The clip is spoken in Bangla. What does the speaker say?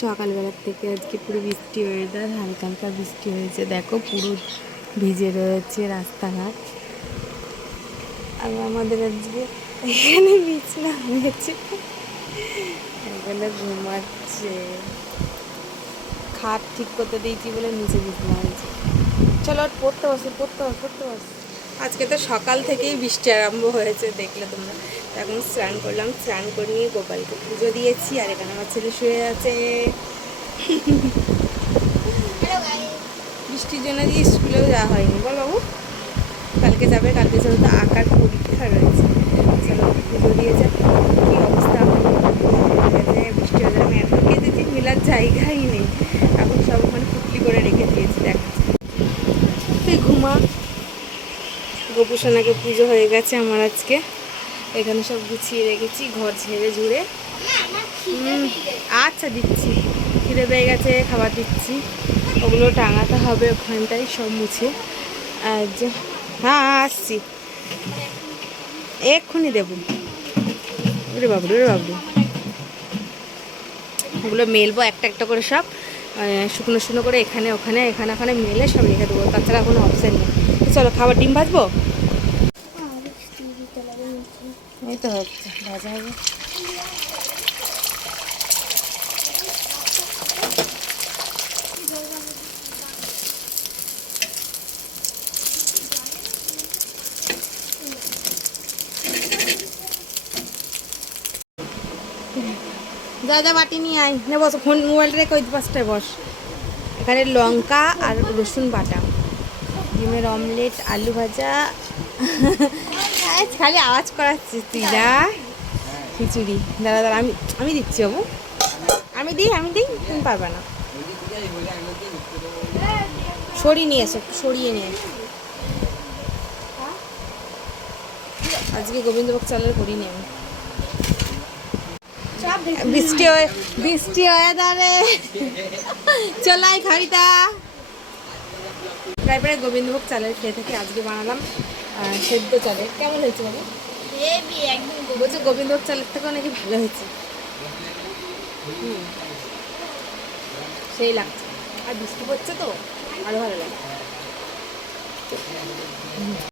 সকালবেলার থেকে আজকে পুরো বৃষ্টি ওয়েদার হালকা হালকা বৃষ্টি হয়েছে। দেখো, পুরো ভিজে রয়েছে রাস্তাঘাট। আর আমাদের আজকে এখানে বিছনা হয়েছে। এখানে ঘুমাচ্ছে। খাট ঠিক করতে দিয়েছি বলে নিচে বিছনা হয়েছে। চলো পড়তে বসে, পড়তে বস পড়তে বস। আজকে তো সকাল থেকেই বৃষ্টি আরম্ভ হয়েছে দেখলে তোমরা। এখন স্নান করলাম স্নান করে নিয়ে গোপালকে পুজো দিয়েছি আর এখানে আমার ছেলে শুয়ে আছে। বৃষ্টির জন্য দিয়ে স্কুলেও যাওয়া হয়নি। বল বাবু কালকে যাবে কালকে যেহেতু আঁকার পরীক্ষা রয়েছে চলো পুজো দিয়ে যাক কী অবস্থা? বৃষ্টি হয়ে যাবে আমি এত কেঁদেছি মেলার জায়গাই নেই এখন সব মানে পুটলি করে রেখে দিয়েছি দেখাচ্ছি তুই ঘুমা গোপুসোনাকে পুজো হয়ে গেছে আমার আজকে। এখানে সব গুছিয়ে রেখেছি ঘর ঝেড়ে ঝুড়ে। আচ্ছা দিচ্ছি। খিদে পেয়ে গেছে খাবার দিচ্ছি। ওগুলো টাঙাতে হবে ওখানটাই সব মুছে। আর যে হ্যাঁ হ্যাঁ, আসছি। এক্ষুনি দেবো। ওরে বাবু রে বাবু ওগুলো মেলবো একটা একটা করে সব। শুকনো শুকনো করে এখানে ওখানে এখানে ওখানে মেলে সব রেখে দেবো। তাছাড়া কোনো অপশান নেই। চলো খাবার ডিম ভাজবো? তো হচ্ছে ভাজা হবে যা বাটি নিয়ে আয়। নে, বস, ফোন মোবাইল রেখে ওই পাশটায় বস। এখানে লঙ্কা আর রসুন বাটা। ডিমের অমলেট, আলু ভাজা খালি আওয়াজ করাচ্ছিস তুই না খিচুড়ি। দাদা দাদা আমি আমি দিচ্ছি, বাবু। আমি দিই আমি দিই, তুমি পারবে না। সরিয়ে নিয়ে এসো, সরিয়ে নিয়ে। এসো আজকে গোবিন্দভোগ চালের করি নি আমি। বৃষ্টি হয়ে বৃষ্টি হয়ে দাঁড়ে চলাই খাইটা তারপরে গোবিন্দভোগ চালের খেয়ে থেকে আজকে বানালাম সেদ্ধ চালে। কেমন হয়েছে বাবু? বলছে গোবিন্দভোগ চালের থেকে নাকি ভালো হয়েছে। সেই লাগছে। আর বৃষ্টি পড়ছে তো আরও ভালো লাগে